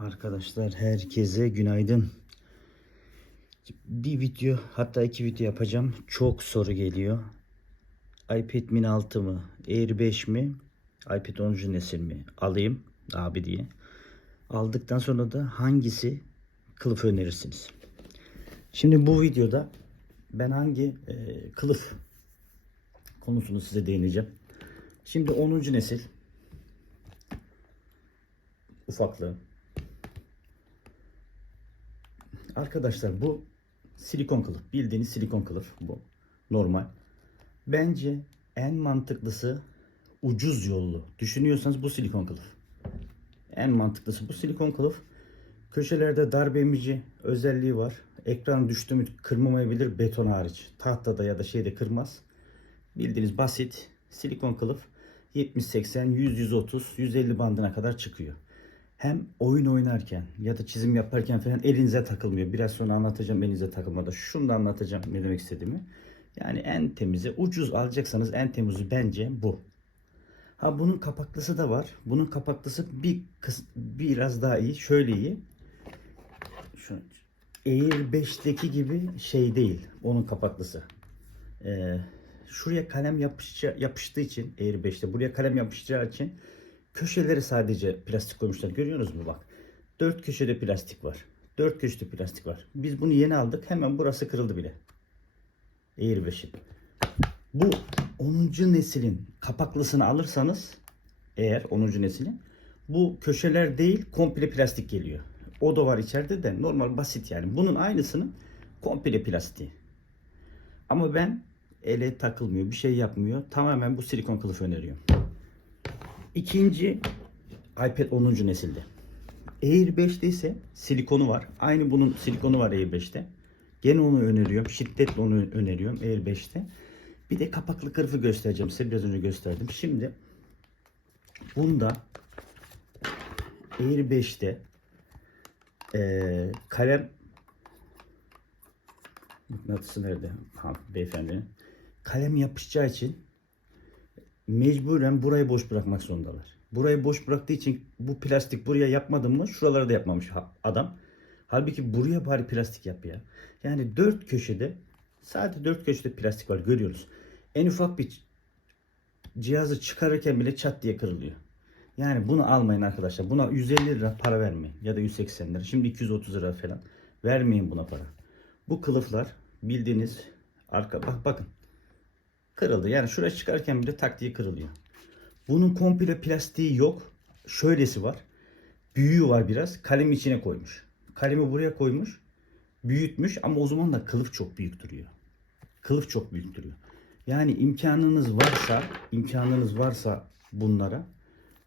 Arkadaşlar herkese günaydın. Bir video hatta iki video yapacağım. Çok soru geliyor. iPad mini 6 mı? Air 5 mi? iPad 10. nesil mi? Alayım abi diye. Aldıktan sonra da hangisi kılıf önerirsiniz? Şimdi bu videoda ben hangi e, kılıf konusunu size değineceğim. Şimdi 10. nesil ufaklığı. Arkadaşlar bu silikon kılıf. Bildiğiniz silikon kılıf bu. Normal. Bence en mantıklısı ucuz yollu. Düşünüyorsanız bu silikon kılıf. En mantıklısı bu silikon kılıf. Köşelerde darbe emici özelliği var. Ekran düştü mü kırmamayabilir beton hariç. Tahtada ya da şeyde kırmaz. Bildiğiniz basit silikon kılıf 70-80, 100-130, 150 bandına kadar çıkıyor. Hem oyun oynarken ya da çizim yaparken falan elinize takılmıyor. Biraz sonra anlatacağım elinize takılmada. Şunu da anlatacağım ne demek istediğimi. Yani en temizi ucuz alacaksanız en temizi bence bu. Ha bunun kapaklısı da var. Bunun kapaklısı bir biraz daha iyi. Şöyle iyi. Şu Air 5'teki gibi şey değil. Onun kapaklısı. Ee, şuraya kalem yapışacağı, yapıştığı için Air 5'te buraya kalem yapışacağı için köşeleri sadece plastik koymuşlar. Görüyorsunuz mu bak. Dört köşede plastik var. Dört köşede plastik var. Biz bunu yeni aldık. Hemen burası kırıldı bile. Air 5'in. Bu 10. neslin kapaklısını alırsanız eğer 10. neslin bu köşeler değil komple plastik geliyor. O da var içeride de normal basit yani. Bunun aynısının komple plastiği. Ama ben ele takılmıyor, bir şey yapmıyor. Tamamen bu silikon kılıf öneriyorum. İkinci iPad 10. nesilde. Air 5'te ise silikonu var. Aynı bunun silikonu var Air 5'te. Gene onu öneriyorum. Şiddetle onu öneriyorum Air 5'te. Bir de kapaklı kılıfı göstereceğim size. Biraz önce gösterdim. Şimdi bunda Air 5'te eee kalem mıknatısı nerede? Ha, beyefendi. Kalem yapışacağı için mecburen burayı boş bırakmak zorundalar. Burayı boş bıraktığı için bu plastik buraya yapmadın mı şuralara da yapmamış adam. Halbuki buraya bari plastik yap ya. Yani dört köşede sadece dört köşede plastik var görüyoruz. En ufak bir cihazı çıkarırken bile çat diye kırılıyor. Yani bunu almayın arkadaşlar. Buna 150 lira para vermeyin. Ya da 180 lira. Şimdi 230 lira falan. Vermeyin buna para. Bu kılıflar bildiğiniz arka bak bakın kırıldı. Yani şuraya çıkarken bile tak kırılıyor. Bunun komple plastiği yok. Şöylesi var. Büyüğü var biraz. Kalem içine koymuş. Kalemi buraya koymuş. Büyütmüş ama o zaman da kılıf çok büyük duruyor. Kılıf çok büyük duruyor. Yani imkanınız varsa, imkanınız varsa bunlara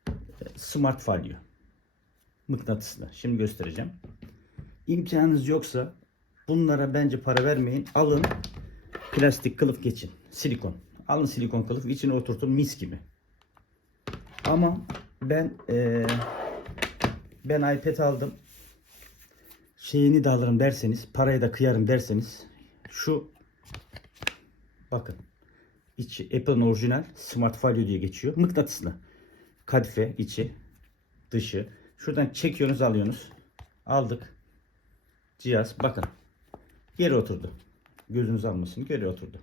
e, smart falyo mıknatıslı. Şimdi göstereceğim. İmkanınız yoksa bunlara bence para vermeyin. Alın plastik kılıf geçin. Silikon. Alın silikon kılıf içine oturtun mis gibi. Ama ben eee, ben iPad aldım. Şeyini de alırım derseniz, parayı da kıyarım derseniz şu bakın içi Apple'ın orijinal Smart Folio diye geçiyor. Mıknatıslı. Kadife içi, dışı. Şuradan çekiyorsunuz, alıyorsunuz. Aldık. Cihaz bakın. Geri oturdu. Gözünüz almasın geri oturdu.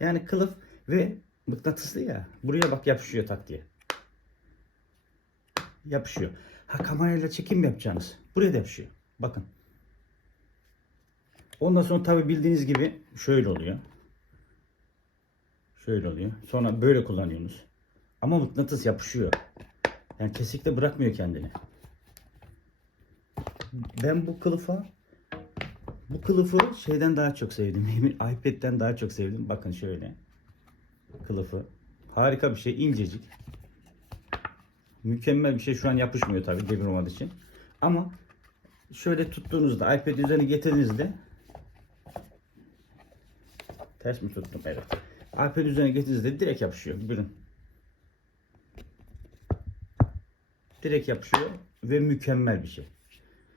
Yani kılıf ve mıknatıslı ya. Buraya bak yapışıyor tak diye. Yapışıyor. Ha kamerayla çekim yapacaksınız. Buraya da yapışıyor. Bakın. Ondan sonra tabi bildiğiniz gibi şöyle oluyor. Şöyle oluyor. Sonra böyle kullanıyorsunuz. Ama mıknatıs yapışıyor. Yani kesinlikle bırakmıyor kendini. Ben bu kılıfa bu kılıfı şeyden daha çok sevdim. İPad'den daha çok sevdim. Bakın şöyle. Kılıfı. Harika bir şey. incecik. Mükemmel bir şey. Şu an yapışmıyor tabii demir olmadığı için. Ama şöyle tuttuğunuzda iPad üzerine getirdiğinizde ters mi tuttum? Evet. iPad üzerine getirdiğinizde direkt yapışıyor. Buyurun. Direkt yapışıyor ve mükemmel bir şey.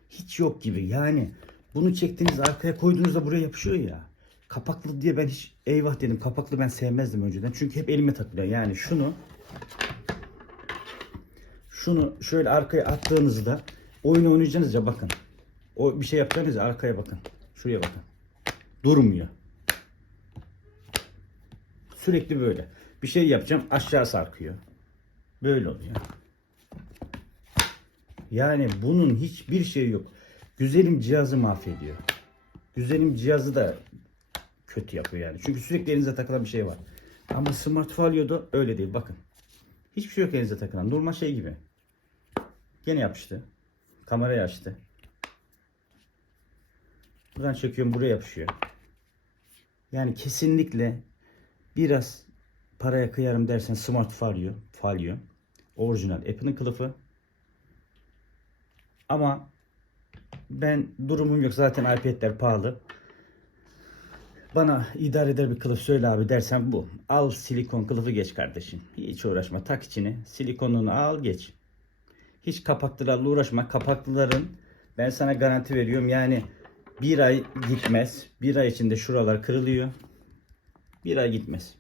Hiç yok gibi. Yani bunu çektiğiniz arkaya koyduğunuzda buraya yapışıyor ya. Kapaklı diye ben hiç eyvah dedim. Kapaklı ben sevmezdim önceden. Çünkü hep elime takılıyor. Yani şunu şunu şöyle arkaya attığınızda oyun oynayacaksınız ya bakın. O bir şey yapacaksınız ya arkaya bakın. Şuraya bakın. Durmuyor. Sürekli böyle. Bir şey yapacağım aşağı sarkıyor. Böyle oluyor. Yani bunun hiçbir şey yok. Güzelim cihazı mahvediyor. Güzelim cihazı da kötü yapıyor yani. Çünkü sürekli elinize takılan bir şey var. Ama Smart Folio'da öyle değil. Bakın. Hiçbir şey yok elinize takılan. Normal şey gibi. Gene yapıştı. Kamerayı açtı. Buradan çekiyorum buraya yapışıyor. Yani kesinlikle biraz paraya kıyarım dersen Smart Folio, Folio orijinal Apple'ın kılıfı. Ama ben durumum yok zaten iPad'ler pahalı. Bana idare eder bir kılıf söyle abi dersen bu. Al silikon kılıfı geç kardeşim. Hiç uğraşma tak içine. Silikonunu al geç. Hiç kapaklılarla uğraşma. Kapaklıların ben sana garanti veriyorum yani bir ay gitmez. Bir ay içinde şuralar kırılıyor. Bir ay gitmez.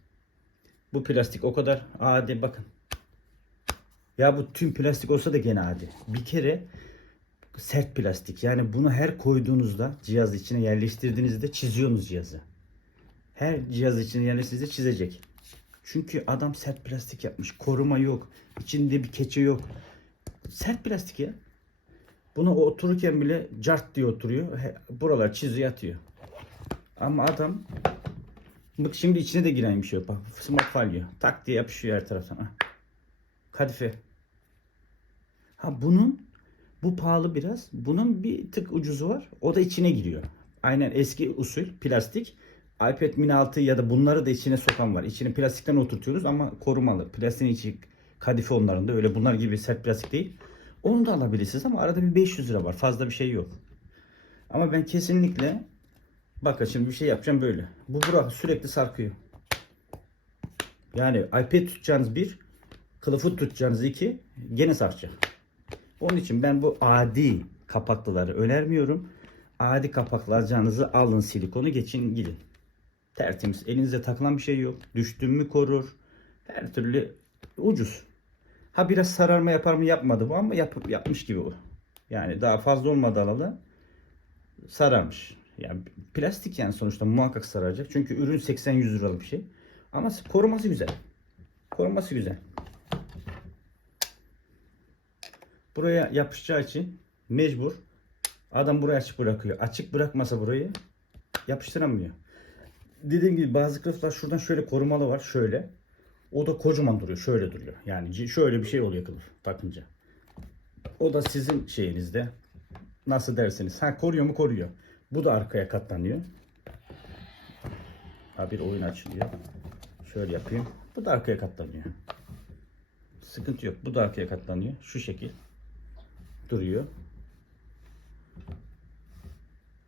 Bu plastik o kadar adi bakın. Ya bu tüm plastik olsa da gene adi. Bir kere sert plastik. Yani bunu her koyduğunuzda cihaz içine yerleştirdiğinizde çiziyorsunuz cihazı. Her cihaz içine yerleştirdiğinizde çizecek. Çünkü adam sert plastik yapmış. Koruma yok. İçinde bir keçe yok. Sert plastik ya. Buna otururken bile cart diye oturuyor. Buralar çiziyor atıyor. Ama adam bak şimdi içine de giren bir şey yok. Bak smart folyo. Tak diye yapışıyor her taraftan. Ha. Kadife. Ha bunun bu pahalı biraz. Bunun bir tık ucuzu var. O da içine giriyor. Aynen eski usul plastik. iPad mini 6 ya da bunları da içine sokan var. İçine plastikten oturtuyoruz ama korumalı. Plastiğin içi kadife onların da öyle bunlar gibi sert plastik değil. Onu da alabilirsiniz ama arada bir 500 lira var. Fazla bir şey yok. Ama ben kesinlikle bakın şimdi bir şey yapacağım böyle. Bu bura sürekli sarkıyor. Yani iPad tutacağınız bir, kılıfı tutacağınız iki gene sarkacak. Onun için ben bu adi kapaklıları önermiyorum. Adi kapaklı alacağınızı alın silikonu geçin gidin. Tertemiz. Elinize takılan bir şey yok. Düştün mü korur. Her türlü ucuz. Ha biraz sararma yapar mı yapmadı bu ama yap, yapmış gibi bu. Yani daha fazla olmadı alalı. Sararmış. Yani plastik yani sonuçta muhakkak sararacak. Çünkü ürün 80-100 liralık bir şey. Ama koruması güzel. Koruması güzel. Buraya yapışacağı için mecbur adam burayı açık bırakıyor. Açık bırakmasa burayı yapıştıramıyor. Dediğim gibi bazı kılıflar şuradan şöyle korumalı var. Şöyle. O da kocaman duruyor. Şöyle duruyor. Yani şöyle bir şey oluyor kılıf takınca. O da sizin şeyinizde. Nasıl derseniz. Ha koruyor mu koruyor. Bu da arkaya katlanıyor. Ha bir oyun açılıyor. Şöyle yapayım. Bu da arkaya katlanıyor. Sıkıntı yok. Bu da arkaya katlanıyor. Şu şekil duruyor.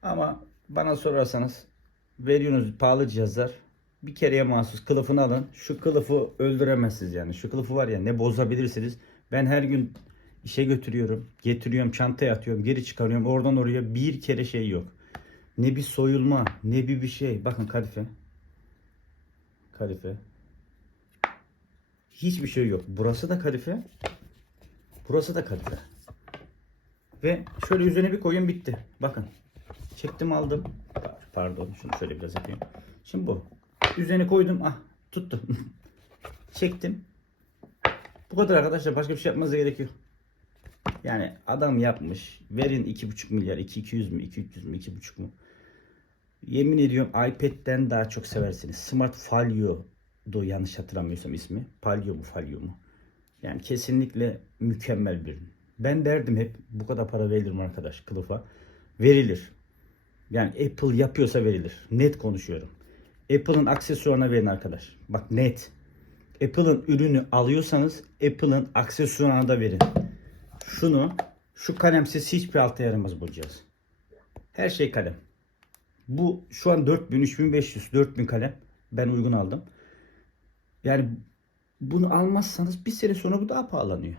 Ama bana sorarsanız veriyorsunuz pahalı cihazlar bir kereye mahsus kılıfını alın. Şu kılıfı öldüremezsiniz yani. Şu kılıfı var ya ne bozabilirsiniz. Ben her gün işe götürüyorum. Getiriyorum çantaya atıyorum. Geri çıkarıyorum. Oradan oraya bir kere şey yok. Ne bir soyulma ne bir bir şey. Bakın kadife. Kadife. Hiçbir şey yok. Burası da kadife. Burası da kadife. Ve şöyle üzerine bir koyun bitti. Bakın. Çektim aldım. Pardon şunu şöyle biraz yapayım. Şimdi bu. Üzerine koydum. Ah tuttu. Çektim. Bu kadar arkadaşlar. Başka bir şey yapmanıza gerek yok. Yani adam yapmış. Verin 2,5 milyar. 2 200 mü? 2 300 mü? 2,5 mu? Yemin ediyorum iPad'den daha çok seversiniz. Smart Folio'du yanlış hatırlamıyorsam ismi. Palio mu Folio mu? Yani kesinlikle mükemmel bir ürün. Ben derdim hep bu kadar para verilir mi arkadaş kılıfa? Verilir. Yani Apple yapıyorsa verilir. Net konuşuyorum. Apple'ın aksesuarına verin arkadaş. Bak net. Apple'ın ürünü alıyorsanız Apple'ın aksesuarına da verin. Şunu şu kalemsiz hiçbir alta yaramaz bu cihaz. Her şey kalem. Bu şu an 4000, 3500, 4000 kalem. Ben uygun aldım. Yani bunu almazsanız bir sene sonra bu daha pahalanıyor.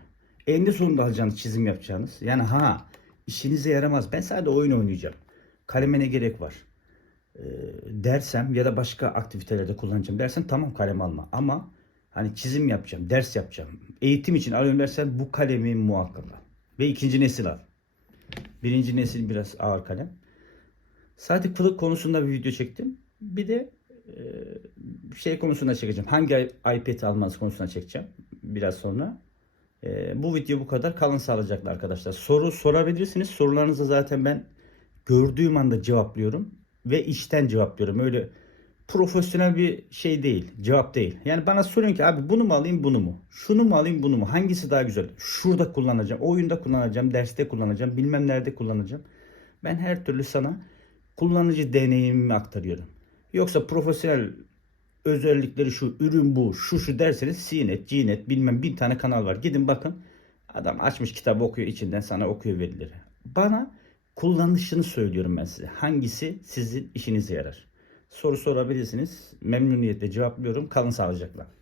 Eninde sonunda alacağınız çizim yapacağınız. Yani ha işinize yaramaz. Ben sadece oyun oynayacağım. Kaleme ne gerek var? Ee, dersem ya da başka aktivitelerde kullanacağım dersen tamam kalem alma. Ama hani çizim yapacağım, ders yapacağım. Eğitim için alıyorum dersen bu kalemi muhakkak al. Ve ikinci nesil al. Birinci nesil biraz ağır kalem. Sadece kılık konusunda bir video çektim. Bir de e, şey konusunda çekeceğim. Hangi iPad almanız konusunda çekeceğim biraz sonra. E, bu video bu kadar. Kalın sağlıcakla arkadaşlar. Soru sorabilirsiniz. Sorularınızı zaten ben gördüğüm anda cevaplıyorum ve işten cevaplıyorum. Öyle profesyonel bir şey değil, cevap değil. Yani bana soruyorsun ki abi bunu mu alayım, bunu mu? Şunu mu alayım, bunu mu? Hangisi daha güzel? Şurada kullanacağım, oyunda kullanacağım, derste kullanacağım, bilmem nerede kullanacağım. Ben her türlü sana kullanıcı deneyimimi aktarıyorum. Yoksa profesyonel özellikleri şu, ürün bu, şu şu derseniz CNET, GNET bilmem bin tane kanal var. Gidin bakın. Adam açmış kitap okuyor içinden sana okuyor verileri. Bana kullanışını söylüyorum ben size. Hangisi sizin işinize yarar? Soru sorabilirsiniz. Memnuniyetle cevaplıyorum. Kalın sağlıcakla.